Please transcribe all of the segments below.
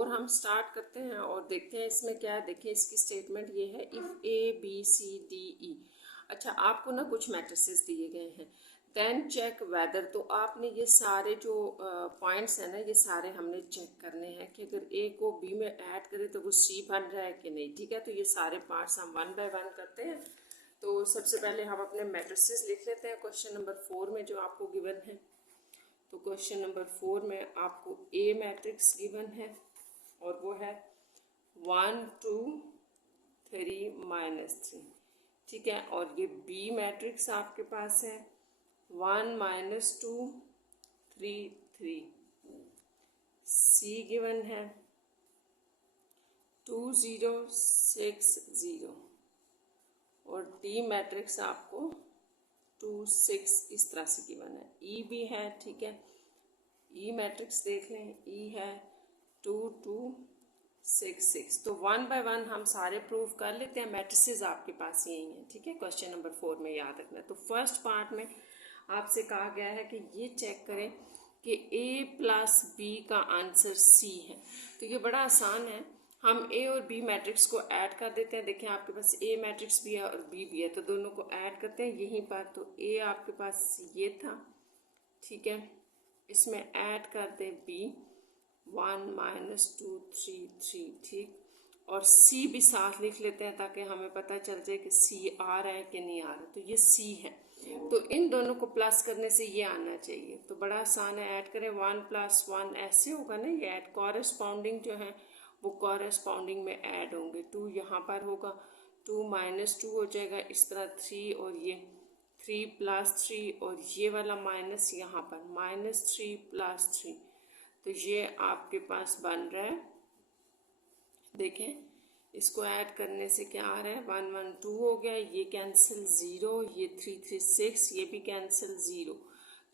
4 हम स्टार्ट करते हैं और देखते हैं इसमें क्या है। देखिए इसकी स्टेटमेंट ये है, if A B C D E. अच्छा, आपको ना कुछ मैट्रिसेस दिए गए हैं, देन चेक वेदर। तो आपने ये सारे जो पॉइंट्स हैं ना, ये सारे हमने चेक करने हैं कि अगर ए को बी में ऐड करें तो वो सी बन रहा है कि नहीं। ठीक है, तो ये सारे पार्ट्स हम 1 बाय 1 करते हैं। तो सबसे पहले हम अपने मैट्रिसेस लिख लेते हैं क्वेश्चन नंबर 4 में जो आपको गिवन है। तो क्वेश्चन नंबर 4 में आपको ए मैट्रिक्स गिवन है और वो है 1 2 3 -3। ठीक है, और ये बी मैट्रिक्स आपके पास है 1 -2 3 3। सी गिवन है 2 0 6 0 और डी मैट्रिक्स आपको 2 6 इस तरह से गिवन है। ई भी है, ठीक है, ई मैट्रिक्स देख लें, ई है 2 2 6 6। तो 1 बाय 1 हम सारे प्रूव कर लेते हैं। मैट्रिसेस आपके पास यही हैं। ठीक है, क्वेश्चन नंबर 4 में याद रखना है। तो फर्स्ट पार्ट में आपसे कहा गया है कि ये चेक करें कि ए प्लस बी का आंसर सी है। तो ये बड़ा आसान है, हम ए और बी मैट्रिक्स को ऐड कर देते हैं। देखिए आपके पास ए मैट्रिक्स भी है और बी भी है, तो दोनों को ऐड करते हैं यहीं पर। तो ए आपके पास ये था, ठीक है, इसमें ऐड कर दें बी 1 -2 3 3। ठीक, और सी भी साथ लिख लेते हैं ताकि हमें पता चल जाए कि सी आ रहा है कि नहीं आ रहा। तो ये सी है, तो इन दोनों को प्लस करने से ये आना चाहिए। तो बड़ा आसान है, ऐड करें 1 + 1 ऐसे होगा ना, ये ऐड कॉरेस्पॉन्डिंग जो है वो कॉरेस्पॉन्डिंग में ऐड होंगे। 2 यहाँ पर होगा, 2 -2 हो जाएगा इस तरह 3, और ये 3 + 3 और ये वाला माइनस यहाँ पर -3 + 3। तो ये आपके पास बन रहा है, देखें इसको ऐड करने से क्या आ रहा है, 1 1 2 हो गया, ये कैंसिल 0, ये 3 3 6, ये भी कैंसिल 0।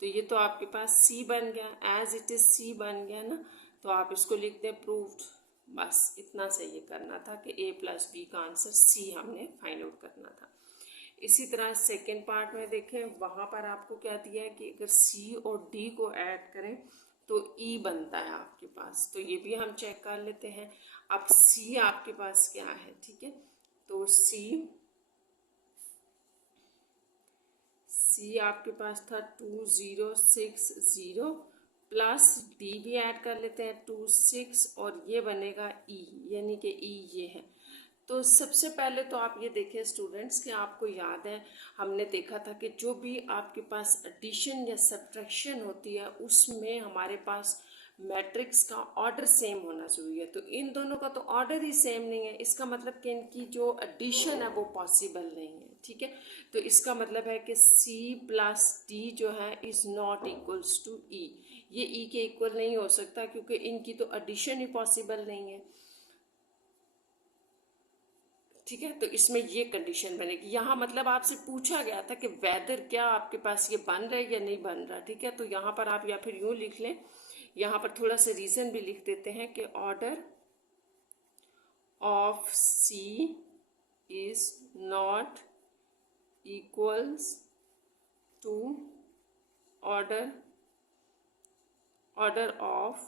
तो ये तो आपके पास सी बन गया, एज इट इज सी बन गया ना। तो आप इसको लिख दें प्रूव्ड। बस इतना सा ये करना था कि ए प्लस बी का आंसर सी हमने फाइंड आउट करना था। इसी तरह सेकेंड पार्ट में देखें, वहाँ पर आपको क्या दिया है कि अगर सी और डी को ऐड करें तो ई बनता है आपके पास। तो ये भी हम चेक कर लेते हैं। अब सी आपके पास क्या है, ठीक है, तो सी आपके पास था 2 0 6 0 प्लस डी भी ऐड कर लेते हैं 2 6, और ये बनेगा ई, यानी कि ई ये है। तो सबसे पहले तो आप ये देखें स्टूडेंट्स कि आपको याद है हमने देखा था कि जो भी आपके पास एडिशन या सब्ट्रैक्शन होती है उसमें हमारे पास मैट्रिक्स का ऑर्डर सेम होना चाहिए। तो इन दोनों का तो ऑर्डर ही सेम नहीं है, इसका मतलब कि इनकी जो एडिशन है वो पॉसिबल नहीं है। ठीक है, तो इसका मतलब है कि C + D जो है is not equals to E। ये E के इक्वल नहीं हो सकता क्योंकि इनकी तो एडिशन ही पॉसिबल नहीं है। ठीक है, तो इसमें ये कंडीशन बनेगी। यहाँ मतलब आपसे पूछा गया था कि वेदर क्या आपके पास ये बन रहा है या नहीं बन रहा। ठीक है, तो यहाँ पर आप या फिर यूँ लिख लें, यहाँ पर थोड़ा सा रीज़न भी लिख देते हैं कि order of C is not equals to order of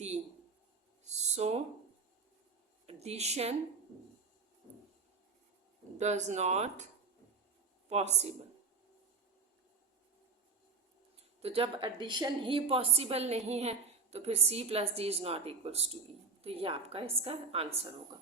D। So addition does not possible। तो जब एडिशन ही पॉसिबल नहीं है तो फिर C + D is not equals to E। तो ये आपका इसका आंसर होगा।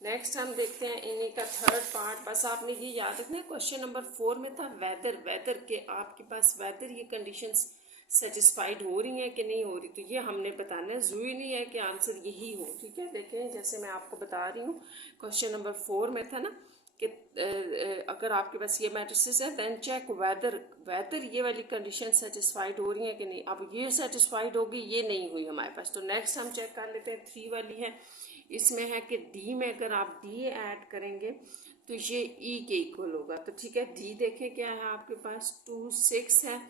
नेक्स्ट हम देखते हैं इन्हीं का थर्ड पार्ट। बस आपने ये याद रखना है, क्वेश्चन नंबर 4 में था वेदर के आपके पास वेदर ये कंडीशंस सेटिस्फाइड हो रही हैं कि नहीं हो रही। तो ये हमने बताना है, ज़रूरी नहीं है कि आंसर यही हो। ठीक है, देखें जैसे मैं आपको बता रही हूँ, क्वेश्चन नंबर 4 में था ना कि अगर आपके पास ये मैट्रिसेस है देन चेक वेदर ये वाली कंडीशन सेटिस्फाइड हो रही है कि नहीं। अब ये सेटिस्फाइड होगी, ये नहीं हुई हमारे पास। तो नेक्स्ट हम चेक कर लेते हैं, 3 वाली है। इसमें है कि डी में अगर आप डी ऐड करेंगे तो ये ई के इक्वल होगा। तो ठीक है, डी देखें क्या है आपके पास 2 6 है,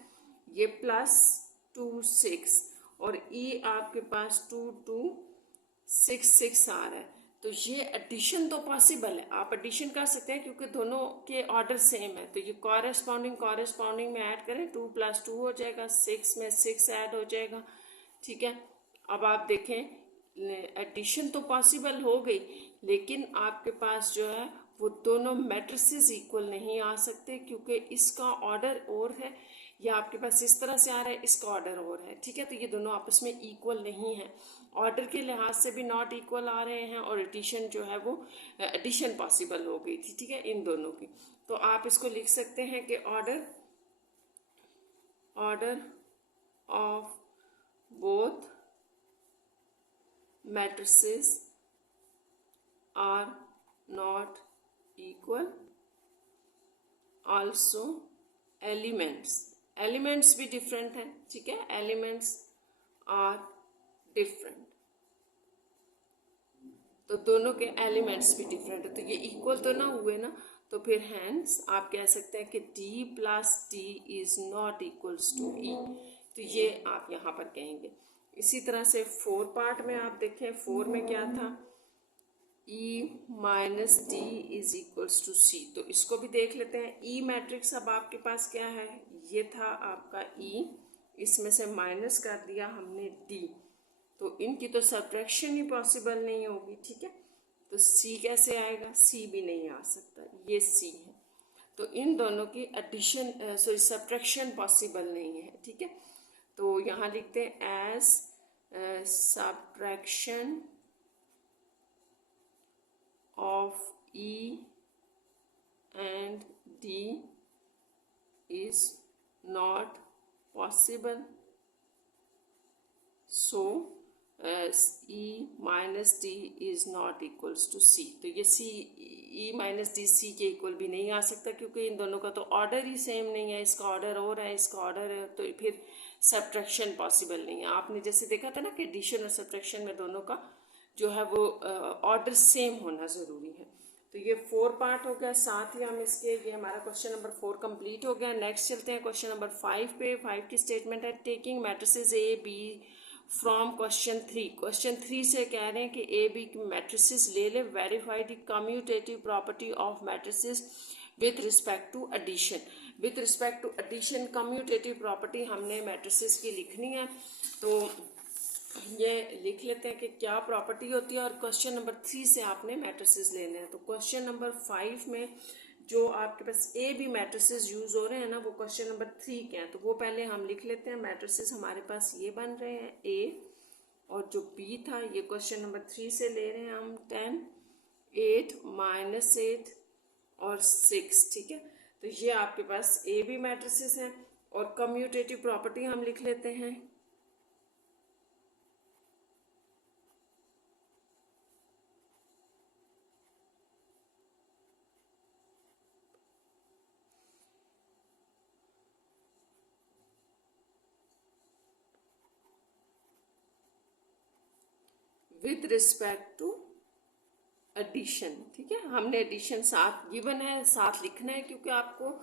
ये +2 6, और ई आपके पास 2 2 6 6 आ रहा है। तो ये एडिशन तो पॉसिबल है, आप एडिशन कर सकते हैं क्योंकि दोनों के ऑर्डर सेम है। तो ये कॉरेस्पॉन्डिंग में ऐड करें, 2 + 2 हो जाएगा, 6 में 6 ऐड हो जाएगा। ठीक है, अब आप देखें एडिशन तो पॉसिबल हो गई, लेकिन आपके पास जो है वो दोनों मैट्रिसेस इक्वल नहीं आ सकते, क्योंकि इसका ऑर्डर और है, या आपके पास इस तरह से आ रहा है, इसका ऑर्डर और है, ठीक है। तो ये दोनों आपस में इक्वल नहीं है, ऑर्डर के लिहाज से भी नॉट इक्वल आ रहे हैं, और एडिशन जो है वो एडिशन पॉसिबल हो गई थी, ठीक है, इन दोनों की। तो आप इसको लिख सकते हैं कि order of both matrices are not equal. Also elements भी डिफरेंट हैं, ठीक है, एलिमेंट्स आर डिफरेंट, तो दोनों के एलिमेंट्स भी डिफरेंट है, तो ये इक्वल तो ना हुए ना, तो फिर हैंस आप कह सकते हैं कि d plus d is not equals to e, तो ये आप यहाँ पर कहेंगे। इसी तरह से 4 पार्ट में आप देखें, 4 में क्या था, e minus D is equals to C, तो इसको भी देख लेते हैं। e मैट्रिक्स अब आपके पास क्या है, ये था आपका e, इसमें से माइनस कर दिया हमने d, तो इनकी तो सब्ट्रैक्शन ही पॉसिबल नहीं होगी, ठीक है। तो c कैसे आएगा, c भी नहीं आ सकता, ये c है, तो इन दोनों की एडिशन सॉरी सब्ट्रैक्शन पॉसिबल नहीं है, ठीक है। तो यहाँ लिखते हैं as subtraction of e and d is not possible, so e minus d is not equals to c, तो ये c e minus D c के इक्वल भी नहीं आ सकता, क्योंकि इन दोनों का तो ऑर्डर ही सेम नहीं है, इसका ऑर्डर और है, इसका ऑर्डर है, तो फिर सब्ट्रैक्शन पॉसिबल नहीं है। आपने जैसे देखा था ना कि एडिशन और सब्ट्रैक्शन में दोनों का जो है वो ऑर्डर सेम होना ज़रूरी है। तो ये 4 पार्ट हो गया, साथ ही हम इसके, ये हमारा क्वेश्चन नंबर 4 कंप्लीट हो गया। नेक्स्ट चलते हैं क्वेश्चन नंबर 5 पे। 5 की स्टेटमेंट है, taking matrices A B from question 3। Question 3 से कह रहे हैं कि ए बी की मैट्रिसेस ले ले, verify the commutative property of matrices with respect to addition. With respect to addition commutative property हमने मैट्रिसेस की लिखनी है, तो ये लिख लेते हैं कि क्या प्रॉपर्टी होती है, और क्वेश्चन नंबर 3 से आपने मैट्रिसेस लेने हैं। तो क्वेश्चन नंबर 5 में जो आपके पास ए बी मैट्रिसेस यूज हो रहे हैं ना, वो क्वेश्चन नंबर 3 के हैं, तो वो पहले हम लिख लेते हैं। मैट्रिसेस हमारे पास ये बन रहे हैं ए, और जो बी था ये क्वेश्चन नंबर 3 से ले रहे हैं हम 10, 8, -8 और 6, ठीक है। तो ये आपके पास ए बी मैट्रिसेस हैं, और कम्यूटेटिव प्रॉपर्टी हम लिख लेते हैं। विथ रिस्पेक्ट टू एडिशन, ठीक है, हमने एडिशन साथ गिवन है, साथ लिखना है, क्योंकि आपको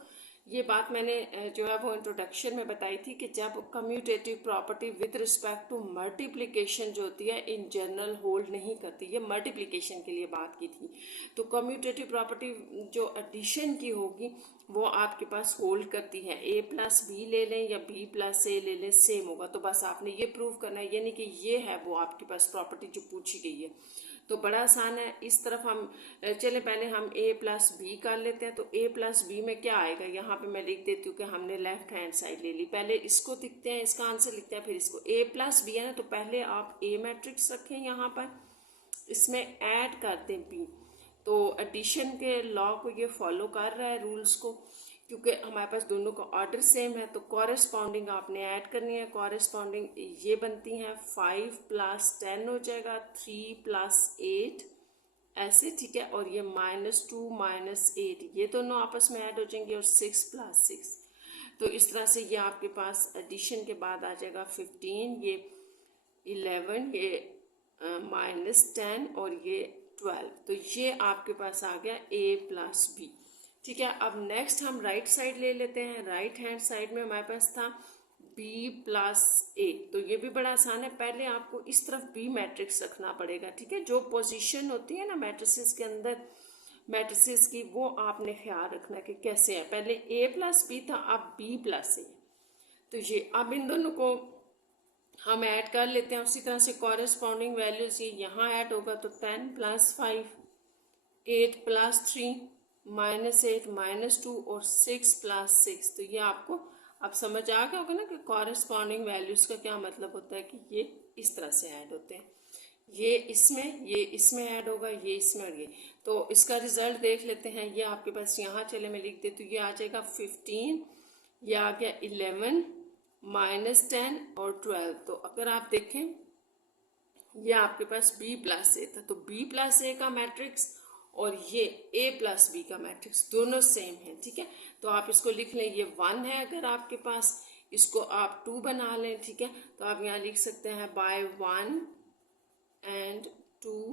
ये बात मैंने जो है वो इंट्रोडक्शन में बताई थी कि जब commutative property with respect to multiplication जो होती है इन जनरल होल्ड नहीं करती, ये मल्टीप्लिकेशन के लिए बात की थी। तो कम्यूटेटिव प्रॉपर्टी जो एडिशन की होगी वो आपके पास होल्ड करती है। ए प्लस बी ले लें या बी प्लस ए ले लें, सेम होगा। तो बस आपने ये प्रूव करना है, यानी कि ये है वो आपके पास प्रॉपर्टी जो पूछी गई है। तो बड़ा आसान है। इस तरफ हम चले, पहले हम a प्लस बी कर लेते हैं। तो a प्लस बी में क्या आएगा, यहाँ पे मैं लिख देती हूँ कि हमने लेफ्ट हैंड साइड ले ली। पहले इसको लिखते हैं, इसका आंसर लिखते हैं, फिर इसको। a प्लस बी है ना, तो पहले आप a मैट्रिक्स रखें यहाँ पर, इसमें ऐड कर दें b। तो एडिशन के लॉ को ये फॉलो कर रहा है, रूल्स को, क्योंकि हमारे पास दोनों का ऑर्डर सेम है। तो कॉरेस्पॉन्डिंग आपने ऐड करनी है। कॉरेस्पॉन्डिंग ये बनती हैं 5 + 10 हो जाएगा, 3 + 8 ऐसे, ठीक है। और ये -2 -8 ये दोनों आपस में ऐड हो जाएंगे, और 6 + 6। तो इस तरह से ये आपके पास एडिशन के बाद आ जाएगा 15, ये 11, ये -10 और ये 12। तो ये आपके पास आ गया a प्लस बी, ठीक है। अब नेक्स्ट हम राइट साइड ले लेते हैं। राइट हैंड साइड में हमारे पास था b प्लस a। तो ये भी बड़ा आसान है, पहले आपको इस तरफ b मैट्रिक्स रखना पड़ेगा, ठीक है। जो पोजीशन होती है ना मैट्रिसेस के अंदर, मैट्रिसेस की, वो आपने ख्याल रखना कि कैसे है। पहले a प्लस बी था, अब b प्लस a। तो ये अब इन दोनों को हम ऐड कर लेते हैं उसी तरह से कॉरेस्पॉन्डिंग वैल्यूज ये यहाँ ऐड होगा तो 10 + 5, 8 + 3, -8 -2 और 6 + 6। तो ये आपको अब समझ आ गया होगा ना कि कॉरेस्पॉन्डिंग वैल्यूज का क्या मतलब होता है कि ये इस तरह से ऐड होते हैं, ये इसमें ऐड होगा, ये इसमें और ये। तो इसका रिजल्ट देख लेते हैं। ये आपके पास यहाँ चले मैं लिख देती हूँ, ये आ जाएगा 15, ये आ गया 11, -10 और 12। तो अगर आप देखें ये आपके पास B+A था, तो B+A का मैट्रिक्स और ये A+B का मैट्रिक्स दोनों सेम है, ठीक है। तो आप इसको लिख लें, ये 1 है अगर आपके पास, इसको आप 2 बना लें, ठीक है। तो आप यहाँ लिख सकते हैं by 1 and 2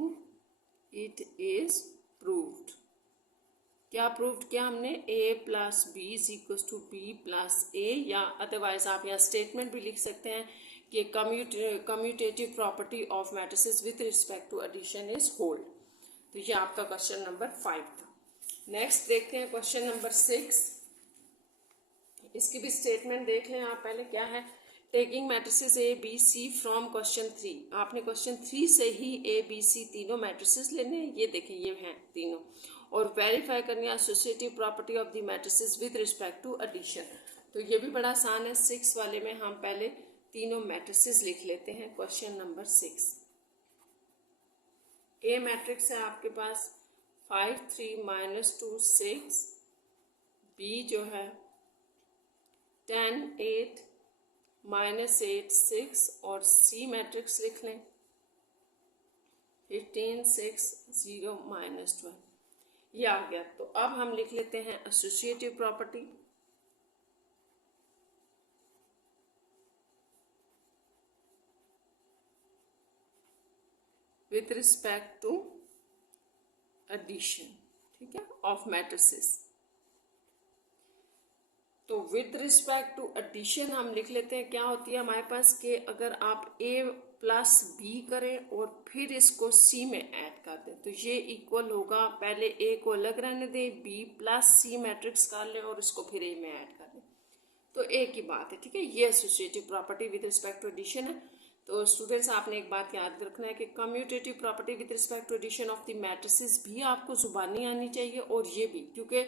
it is proved। क्या प्रूव्ड किया हमने? A+B = B+A, या अदरवाइज आप यहाँ स्टेटमेंट भी लिख सकते हैं कि commutative property of matrices with respect to addition is hold. तो ये आपका क्वेश्चन नंबर 5 था। नेक्स्ट देखते हैं क्वेश्चन नंबर 6। इसकी भी स्टेटमेंट देख लें आप पहले। क्या है? Taking matrices A B C from question 3। आपने क्वेश्चन 3 से ही A B C तीनों मैट्रिसेस लेने हैं, ये देखें ये हैं तीनों, और वेरीफाई करनी है associative property of the matrices with respect to addition. तो ये भी बड़ा आसान है। 6 वाले में हम पहले तीनों मैट्रिसेस लिख लेते हैं। क्वेश्चन नंबर 6, A मैट्रिक्स है आपके पास 5 3 -2 6, B जो है 10 8 -8 6 और C मैट्रिक्स लिख लें 15 6 0 -12। ये आ गया। तो अब हम लिख लेते हैं associative property. With respect to addition, ठीक है, ऑफ मैट्रिसेस। तो विथ रिस्पेक्ट टू एडिशन हम लिख लेते हैं, क्या होती है हमारे पास कि अगर आप A+B करें और फिर इसको C में ऐड कर दें तो ये इक्वल होगा, पहले A को अलग रहने दें, B+C मैट्रिक्स कर लें और इसको फिर A में ऐड कर दें, तो एक ही बात है, ठीक है। ये associative property with respect to addition है। तो स्टूडेंट्स आपने एक बात याद रखना है कि commutative property with respect to addition of the matrices भी आपको जुबानी आनी चाहिए, और ये भी, क्योंकि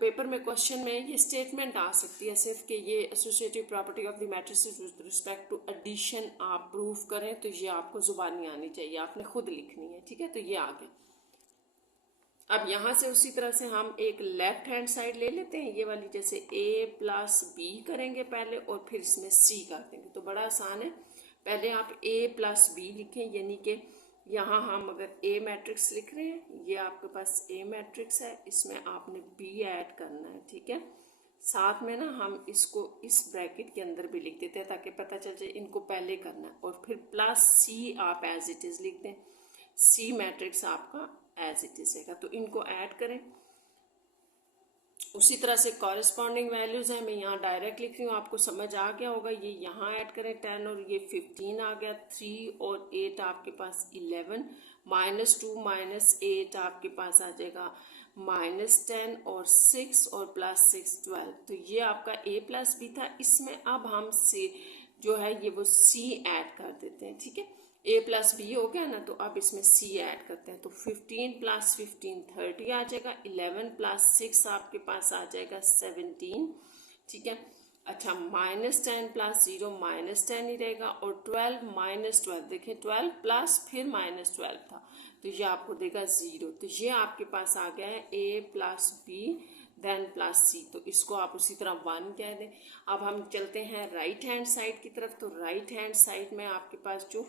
पेपर में क्वेश्चन में ये स्टेटमेंट आ सकती है सिर्फ कि ये associative property of the matrices with respect to addition आप प्रूव करें, तो ये आपको जुबानी आनी चाहिए, आपने खुद लिखनी है, ठीक है। तो ये आ गया। अब यहाँ से उसी तरह से हम एक लेफ्ट हैंड साइड ले लेते हैं, ये वाली, जैसे A+B करेंगे पहले और फिर इसमें C कर देंगे, तो बड़ा आसान है। पहले आप A+B लिखें, यानी कि यहाँ हम अगर A मैट्रिक्स लिख रहे हैं, ये आपके पास A मैट्रिक्स है, इसमें आपने B ऐड करना है, ठीक है। साथ में ना हम इसको इस ब्रैकेट के अंदर भी लिख देते हैं ताकि पता चल जाए इनको पहले करना है, और फिर +C आप एज इट इज़ लिख दें, C मैट्रिक्स आपका एज इट इज़ रहेगा। तो इनको ऐड करें। उसी तरह से कॉरेस्पॉन्डिंग वैल्यूज़ हैं, मैं यहाँ डायरेक्ट लिख रही हूँ, आपको समझ आ गया होगा। ये यहाँ ऐड करें 10 और ये 15 आ गया, 3 और 8 आपके पास 11, -2 -8 आपके पास आ जाएगा -10 और 6 और +6 12। तो ये आपका A+B था। इसमें अब हम C जो है ये वो C ऐड कर देते हैं, ठीक है। A+B हो गया ना, तो अब इसमें C ऐड करते हैं, तो 15 + 15 30 आ जाएगा, 11 + 6 आपके पास आ जाएगा 17, ठीक है। अच्छा, -10 + 0 -10 ही रहेगा, और 12 -12 देखें, 12 प्लस फिर -12 था, तो ये आपको देगा 0। तो ये आपके पास आ गया है A+B देन +C। तो इसको आप उसी तरह 1 कह दें। अब हम चलते हैं राइट हैंड साइड की तरफ। तो राइट हैंड साइड में आपके पास जो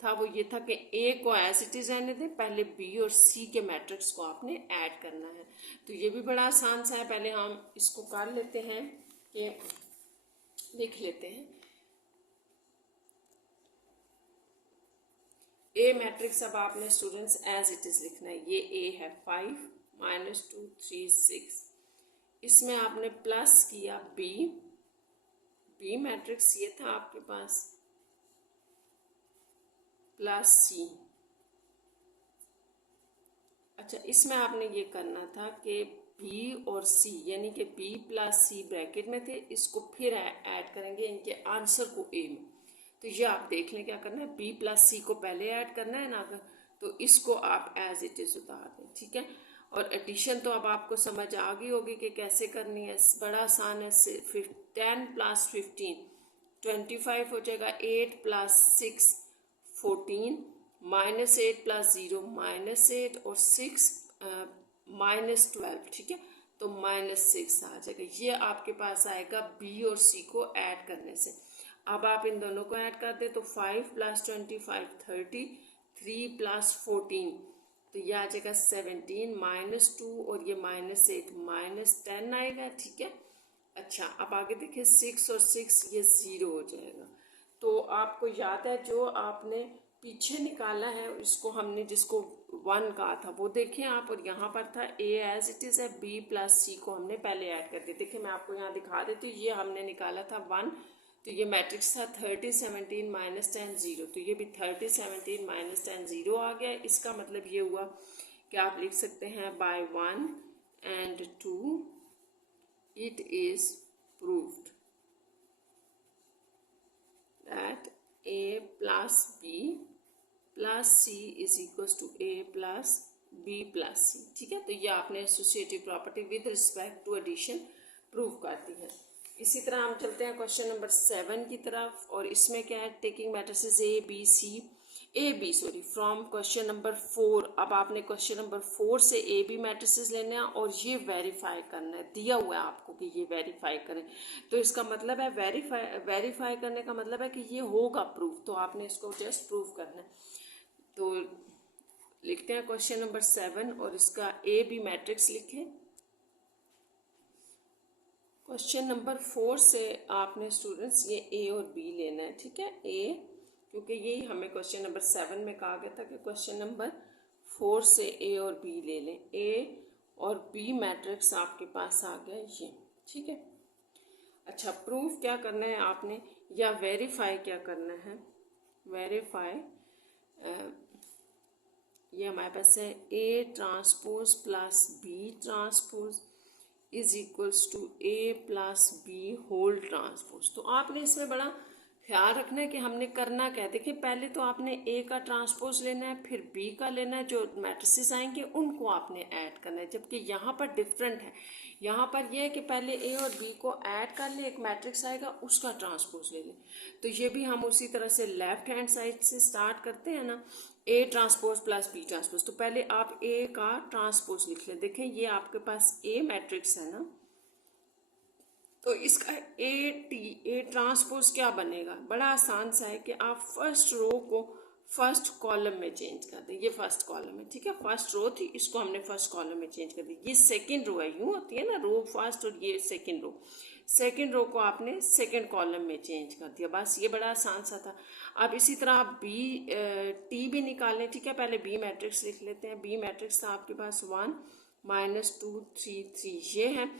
था वो ये था कि A को एज इट इज़ रहने दें, पहले B और C के मैट्रिक्स को आपने ऐड करना है। तो ये भी बड़ा आसान सा है। पहले हम इसको कर लेते हैं कि लिख लेते हैं A मैट्रिक्स। अब आपने स्टूडेंट्स एज इट इज़ लिखना है। ये A है 5 -2 3 6, इसमें आपने प्लस किया B मैट्रिक्स ये था आपके पास +C। अच्छा, इसमें आपने ये करना था कि B और C यानी कि B + C ब्रैकेट में थे, इसको फिर ऐड करेंगे इनके आंसर को A में। तो ये आप देख लें क्या करना है, बी प्लस सी को पहले ऐड करना है ना, अगर तो इसको आप एज इट इज उतार दें, ठीक है। और एडिशन तो अब आपको समझ आ गई होगी कि कैसे करनी है, बड़ा आसान है। 10 प्लस 15 25 हो जाएगा, 8 प्लस 6 14, -8 प्लस 0 -8 और 6 -12, ठीक है, तो -6 आ जाएगा। ये आपके पास आएगा बी और सी को ऐड करने से। अब आप इन दोनों को ऐड कर दे तो 5 प्लस 25 30, 3 प्लस 14 तो ये आ जाएगा 17, -2 और ये -8 -10 आएगा, ठीक है। अच्छा, अब आगे देखिए 6 और 6 ये 0 हो जाएगा। तो आपको याद है जो आपने पीछे निकाला है, इसको हमने जिसको 1 कहा था वो देखें आप, और यहाँ पर था ए एज इट इज़ है, बी प्लस सी को हमने पहले ऐड कर दिया। देखिए मैं आपको यहाँ दिखा देती हूँ, ये हमने निकाला था 1, तो ये मैट्रिक्स था 30 17 -10 0, तो ये भी 30 17 -10 0 आ गया। इसका मतलब ये हुआ कि आप लिख सकते हैं by 1 and 2 it is proved that a plus b plus c is equals to a plus b plus c, ठीक है। तो ये आपने associative property with respect to addition prove कर दी है। इसी तरह हम चलते हैं क्वेश्चन नंबर 7 की तरफ, और इसमें क्या है, taking matrices A B from question number 4। अब आपने क्वेश्चन नंबर 4 से ए बी मैट्रिसेस लेने हैं और ये वेरीफाई करना है, दिया हुआ है आपको कि ये वेरीफाई करें। तो इसका मतलब है वेरीफाई करने का मतलब है कि ये होगा प्रूफ, तो आपने इसको जस्ट प्रूव करना है। तो लिखते हैं क्वेश्चन नंबर 7 और इसका ए बी मैट्रिक्स लिखें। क्वेश्चन नंबर 4 से आपने स्टूडेंट्स ये ए और बी लेना है, ठीक है। ए, क्योंकि यही हमें क्वेश्चन नंबर 7 में कहा गया था कि क्वेश्चन नंबर 4 से ए और बी ले लें। ए और बी मैट्रिक्स आपके पास आ गया ये, ठीक है। अच्छा, प्रूफ क्या करना है आपने, या वेरीफाई क्या करना है, वेरीफाई ये हमारे पास है A transpose plus B transpose is equals to A plus B whole transpose. तो आपने इसमें बड़ा ख्याल रखना है कि हमने करना क्या है। देखिए पहले तो आपने ए का ट्रांसपोज लेना है, फिर बी का लेना है, जो मैट्रिसेस आएंगे उनको आपने ऐड करना है, जबकि यहाँ पर डिफरेंट है। यहाँ पर यह है कि पहले ए और बी को ऐड कर ले, एक मैट्रिक्स आएगा उसका ट्रांसपोज ले लें। तो ये भी हम उसी तरह से लेफ्ट हैंड साइड से स्टार्ट करते हैं ना, A transpose plus B transpose. तो पहले आप ए का ट्रांसपोज लिख लें। देखें ये आपके पास ए मैट्रिक्स है ना, तो इसका ए ट्रांसपोज क्या बनेगा, बड़ा आसान सा है कि आप फर्स्ट रो को फर्स्ट कॉलम में चेंज कर दें। ये फर्स्ट कॉलम है, ठीक है, फर्स्ट रो थी, इसको हमने फर्स्ट कॉलम में चेंज कर दी। ये सेकंड रो है, यूँ होती है ना, रो फर्स्ट और ये सेकंड रो को आपने सेकंड कॉलम में चेंज कर दिया। बस ये बड़ा आसान सा था। अब इसी तरह आप टी भी निकालें, ठीक है। पहले बी मैट्रिक्स लिख लेते हैं। बी मैट्रिक्स था आपके पास 1 -2 3 3, ये है।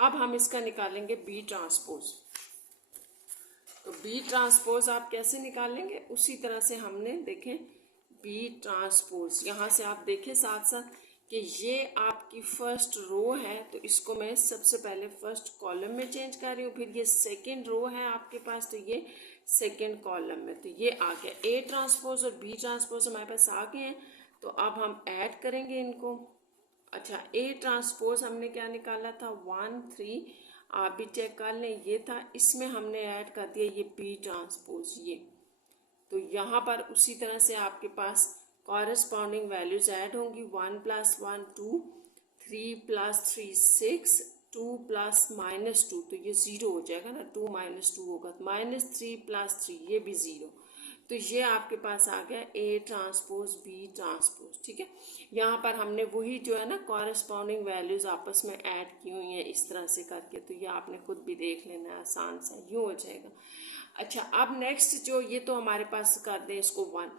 अब हम इसका निकालेंगे बी ट्रांसपोज। तो बी ट्रांसपोज आप कैसे निकालेंगे, उसी तरह से हमने देखें बी ट्रांसपोज, यहाँ से आप देखें साथ साथ कि ये आपकी फर्स्ट रो है, तो इसको मैं सबसे पहले फर्स्ट कॉलम में चेंज कर रही हूँ। फिर ये सेकंड रो है आपके पास, तो ये सेकंड कॉलम में, तो ये आ गया ए ट्रांसपोज और बी ट्रांसपोज हमारे पास आ गए हैं। तो अब हम ऐड करेंगे इनको। अच्छा, ए ट्रांसपोज हमने क्या निकाला था 1 3, आप भी चेक कर लें, ये था। इसमें हमने ऐड कर दिया ये बी ट्रांसपोज ये। तो यहाँ पर उसी तरह से आपके पास कॉरेस्पॉन्डिंग वैल्यूज ऐड होंगी। 1 + 1 2, 3 + 3 6, 2 + -2 तो ये 0 हो जाएगा ना, 2 - 2 होगा, -3 + 3 ये भी 0। तो ये आपके पास आ गया ए ट्रांसपोज बी ट्रांसपोज, ठीक है। यहाँ पर हमने वही जो है ना कॉरेस्पॉन्डिंग वैल्यूज आपस में ऐड की हुई हैं इस तरह से करके, तो ये आपने खुद भी देख लेना है, आसान सा यूँ हो जाएगा। अच्छा, अब नेक्स्ट जो ये तो हमारे पास कर दें इसको 1।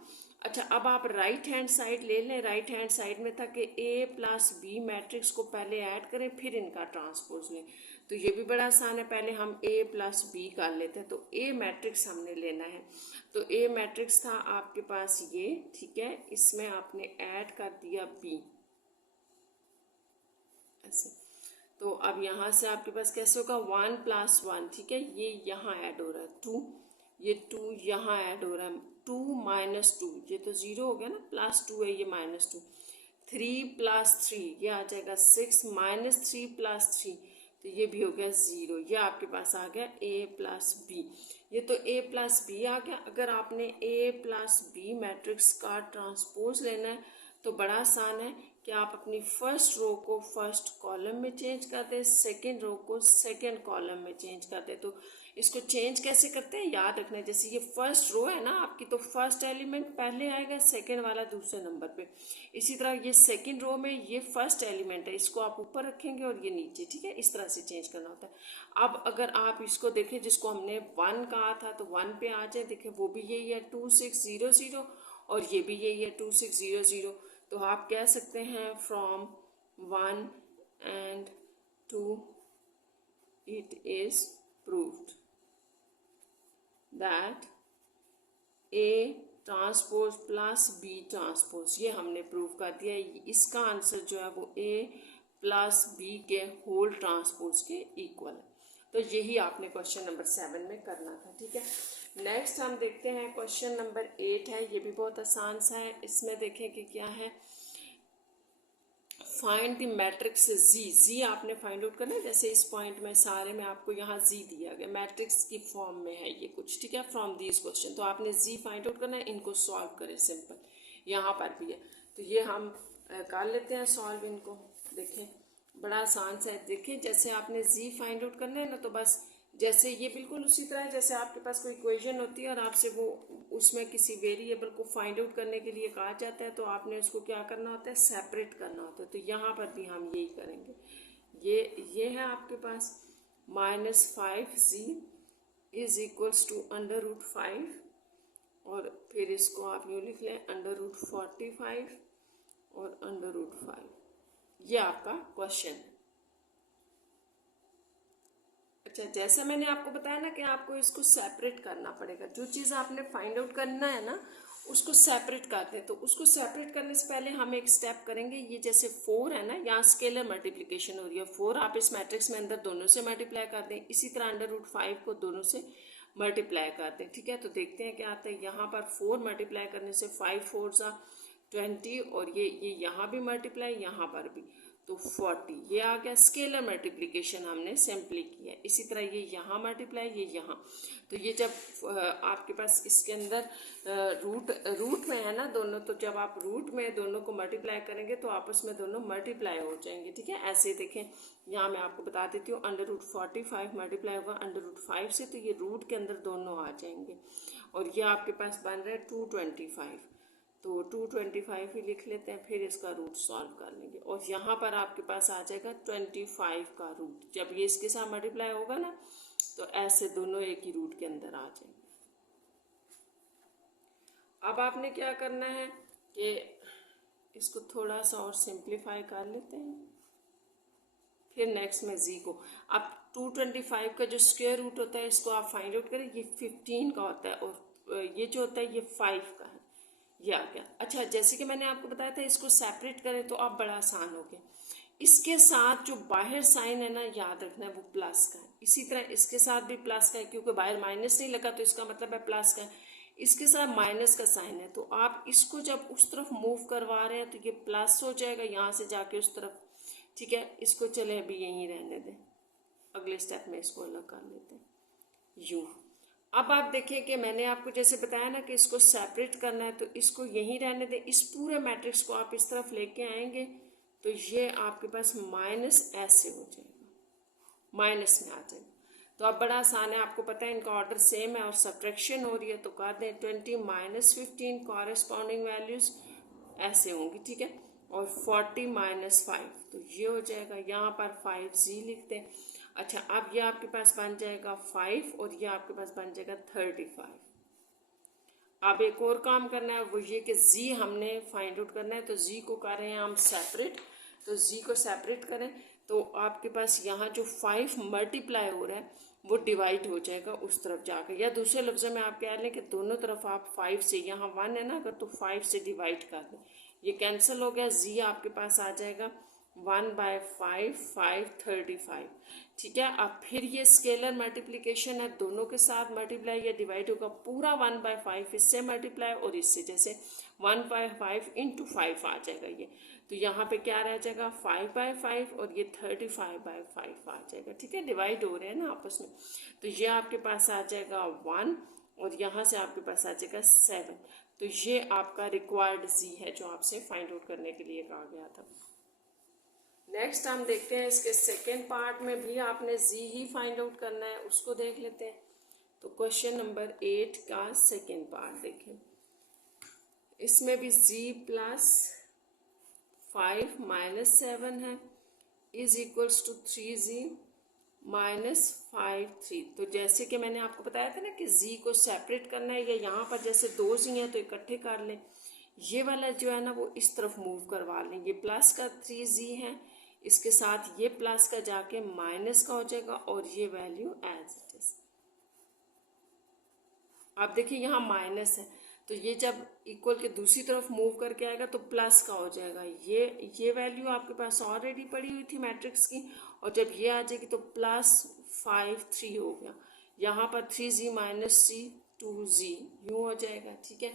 अच्छा, अब आप राइट हैंड साइड ले लें। राइट हैंड साइड में था कि ए प्लस बी मैट्रिक्स को पहले ऐड करें, फिर इनका ट्रांसपोज लें। तो ये भी बड़ा आसान है, पहले हम ए प्लस बी कर लेते हैं। तो ए मैट्रिक्स हमने लेना है, तो ए मैट्रिक्स था आपके पास ये, ठीक है। इसमें आपने ऐड कर दिया बी ऐसे। तो अब यहाँ से आपके पास कैसे होगा 1 + 1, ठीक है, ये यहाँ ऐड हो रहा है 2, ये 2 यहाँ ऐड हो रहा है, 2 माइनस 2, ये तो 0 हो गया ना, +2 है, ये -2, 3 + 3 ये आ जाएगा 6, -3 + 3 तो ये भी हो गया 0। ये आपके पास आ गया a + b। ये तो a + b आ गया। अगर आपने a + b मैट्रिक्स का ट्रांसपोज लेना है तो बड़ा आसान है कि आप अपनी फर्स्ट रो को फर्स्ट कॉलम में चेंज कर दें, सेकेंड रो को सेकेंड कॉलम में चेंज कर दें। तो इसको चेंज कैसे करते हैं याद रखना है। जैसे ये फर्स्ट रो है ना आपकी, तो फर्स्ट एलिमेंट पहले आएगा, सेकेंड वाला दूसरे नंबर पे। इसी तरह ये सेकेंड रो में ये फर्स्ट एलिमेंट है, इसको आप ऊपर रखेंगे और ये नीचे, ठीक है। इस तरह से चेंज करना होता है। अब अगर आप इसको देखें, जिसको हमने 1 कहा था तो 1 पे आ जाए, देखें वो भी यही है 2600 और ये भी यही है 2600। तो आप कह सकते हैं from 1 and 2 it is proved that A transpose plus B transpose, ये हमने प्रूव कर दिया। इसका आंसर जो है वो A + B के होल ट्रांसपोज के इक्वल है। तो यही आपने क्वेश्चन नंबर 7 में करना था, ठीक है। नेक्स्ट हम देखते हैं क्वेश्चन नंबर 8 है। ये भी बहुत आसान सा है। इसमें देखें कि क्या है, फाइंड द मैट्रिक्स जी आपने फाइंड आउट करना है। जैसे इस पॉइंट में सारे में आपको यहाँ जी दिया गया, मैट्रिक्स की फॉर्म में है ये कुछ, ठीक है, फ्रॉम दीज क्वेश्चन। तो आपने जी फाइंड आउट करना है, इनको सॉल्व करें, सिंपल। यहाँ पर भी है तो ये हम कर लेते हैं सॉल्व इनको। देखें बड़ा आसान सा है। देखें जैसे आपने जी फाइंड आउट करना है ना, तो बस जैसे ये बिल्कुल उसी तरह है जैसे आपके पास कोई इक्वेशन होती है और आपसे वो उसमें किसी वेरिएबल को फाइंड आउट करने के लिए कहा जाता है, तो आपने उसको क्या करना होता है, सेपरेट करना होता है। तो यहाँ पर भी हम यही करेंगे। ये है आपके पास -5z इज इक्वल्स टू √5 और फिर इसको आप यूँ लिख लें √45 और √5। ये आपका क्वेश्चन है। अच्छा, जैसा मैंने आपको बताया ना कि आपको इसको सेपरेट करना पड़ेगा। जो चीज़ आपने फाइंड आउट करना है ना, उसको सेपरेट करते हैं। तो उसको सेपरेट करने से पहले हम एक स्टेप करेंगे। ये जैसे 4 है ना, यहाँ स्केलर मल्टीप्लिकेशन हो रही है। 4 आप इस मैट्रिक्स में अंदर दोनों से मल्टीप्लाई कर दें। इसी तरह √5 को दोनों से मल्टीप्लाई कर दें, ठीक है। तो देखते हैं क्या आता है। यहाँ पर 4 मल्टीप्लाई करने से 5 4 सा 20 और ये यहाँ भी मल्टीप्लाई, यहाँ पर भी, तो 40। ये आ गया स्केलर मल्टीप्लिकेशन हमने सिंपली किया है। इसी तरह ये यहाँ मल्टीप्लाई, ये यहाँ। तो ये जब आपके पास इसके अंदर रूट में है ना दोनों, तो जब आप रूट में दोनों को मल्टीप्लाई करेंगे तो आपस में दोनों मल्टीप्लाई हो जाएंगे, ठीक है। ऐसे देखें, यहाँ मैं आपको बता देती हूँ, √45 मल्टीप्लाई होगा √5 से, तो ये रूट के अंदर दोनों आ जाएंगे। और ये आपके पास बन रहा है 225, तो 225 ही लिख लेते हैं, फिर इसका रूट सॉल्व कर लेंगे। और यहाँ पर आपके पास आ जाएगा 25 का रूट। जब ये इसके साथ मल्टीप्लाई होगा ना, तो ऐसे दोनों एक ही रूट के अंदर आ जाएंगे। अब आपने क्या करना है कि इसको थोड़ा सा और सिंप्लीफाई कर लेते हैं। फिर नेक्स्ट में जी को, अब 225 का जो स्क्वायर रूट होता है इसको आप फाइंड आउट करें। ये 15 का होता है और ये जो होता है ये 5 का है। ये आ गया। अच्छा, जैसे कि मैंने आपको बताया था इसको सेपरेट करें तो अब बड़ा आसान हो गया। इसके साथ जो बाहर साइन है ना, याद रखना है वो प्लस का है। इसी तरह इसके साथ भी प्लस का है, क्योंकि बाहर माइनस नहीं लगा तो इसका मतलब है प्लस का है। इसके साथ माइनस का साइन है, तो आप इसको जब उस तरफ मूव करवा रहे हैं तो ये प्लस हो जाएगा यहाँ से जाके उस तरफ, ठीक है। इसको चले अभी यहीं रहने दें, अगले स्टेप में इसको अलग कर लेते हैं यूँ। अब आप देखिए कि मैंने आपको जैसे बताया ना कि इसको सेपरेट करना है, तो इसको यहीं रहने दें। इस पूरे मैट्रिक्स को आप इस तरफ लेके आएंगे तो ये आपके पास माइनस ऐसे हो जाएगा, माइनस में आ जाएगा। तो अब बड़ा आसान है, आपको पता है इनका ऑर्डर सेम है और सब्ट्रैक्शन हो रही है, तो कर दें 20 - 15 कॉरेस्पॉन्डिंग वैल्यूज ऐसे होंगी, ठीक है। और 40 - 5, तो ये हो जाएगा। यहाँ पर 5z लिखते हैं। अच्छा, अब ये आपके पास बन जाएगा 5 और ये आपके पास बन जाएगा 35। अब एक और काम करना है, वो ये कि जी हमने फाइंड आउट करना है। तो जी को कर रहे हैं हम सेपरेट, तो जी को सेपरेट करें तो आपके पास यहाँ जो 5 मल्टीप्लाई हो रहा है वो डिवाइड हो जाएगा उस तरफ जाकर, या दूसरे लफ्ज़ों में आप कह लें कि दोनों तरफ आप 5 से, यहाँ 1 है ना अगर, तो 5 से डिवाइड कर दें। ये कैंसिल हो गया, जी आपके पास आ जाएगा 1/5 535। ठीक है, अब फिर ये स्केलर मल्टीप्लिकेशन है, दोनों के साथ मल्टीप्लाई या डिवाइड होगा, पूरा 1/5 इससे मल्टीप्लाई और इससे, जैसे 1/5 इंटू 5 आ जाएगा ये, तो यहाँ पे क्या रह जाएगा 5/5 और ये 35/5 आ जाएगा। ठीक है, डिवाइड हो रहे हैं ना आपस में, तो ये आपके पास आ जाएगा 1 और यहाँ से आपके पास आ जाएगा 7। तो ये आपका रिक्वायर्ड जी है जो आपसे फाइंड आउट करने के लिए कहा गया था। नेक्स्ट हम देखते हैं इसके सेकेंड पार्ट में भी आपने जी ही फाइंड आउट करना है, उसको देख लेते हैं। तो क्वेश्चन नंबर 8 का सेकेंड पार्ट देखें, इसमें भी जी प्लस 5 माइनस 7 है is equals to 3z minus 5 3। तो जैसे कि मैंने आपको बताया था ना कि जी को सेपरेट करना है, या यहाँ पर जैसे दो जी हैं तो इकट्ठे कर लें, ये वाला जो है ना वो इस तरफ मूव करवा लें, ये प्लस का 3z है, इसके साथ ये प्लस का जाके माइनस का हो जाएगा और ये वैल्यू एज इट इज। आप देखिए यहाँ माइनस है, तो ये जब इक्वल के दूसरी तरफ मूव करके आएगा तो प्लस का हो जाएगा, ये वैल्यू आपके पास ऑलरेडी पड़ी हुई थी मैट्रिक्स की, और जब ये आ जाएगी तो +5 3 हो गया, यहाँ पर 3z माइनस c 2z यूँ हो जाएगा। ठीक है,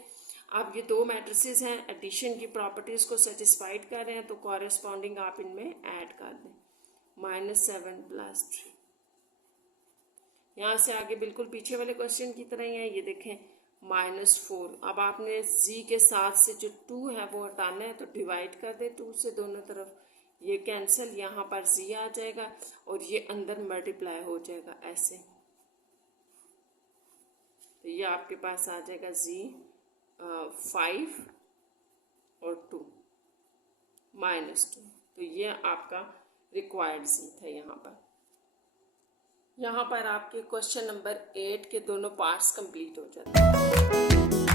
अब ये दो मैट्रिसेस हैं, एडिशन की प्रॉपर्टीज़ को सेटिस्फाइड कर रहे हैं, तो कॉरेस्पॉन्डिंग आप इनमें ऐड कर दें, -7 + 3। यहाँ से आगे बिल्कुल पीछे वाले क्वेश्चन की तरह ही है, ये देखें -4। अब आपने z के साथ से जो 2 है वो हटाना है, तो डिवाइड कर दे 2 से दोनों तरफ, ये कैंसिल, यहाँ पर z आ जाएगा और ये अंदर मल्टीप्लाई हो जाएगा ऐसे, तो ये आपके पास आ जाएगा z 5 और 2 -2। तो ये आपका रिक्वायर्ड z था। यहाँ पर आपके क्वेश्चन नंबर 8 के दोनों पार्ट्स कंप्लीट हो जाते हैं।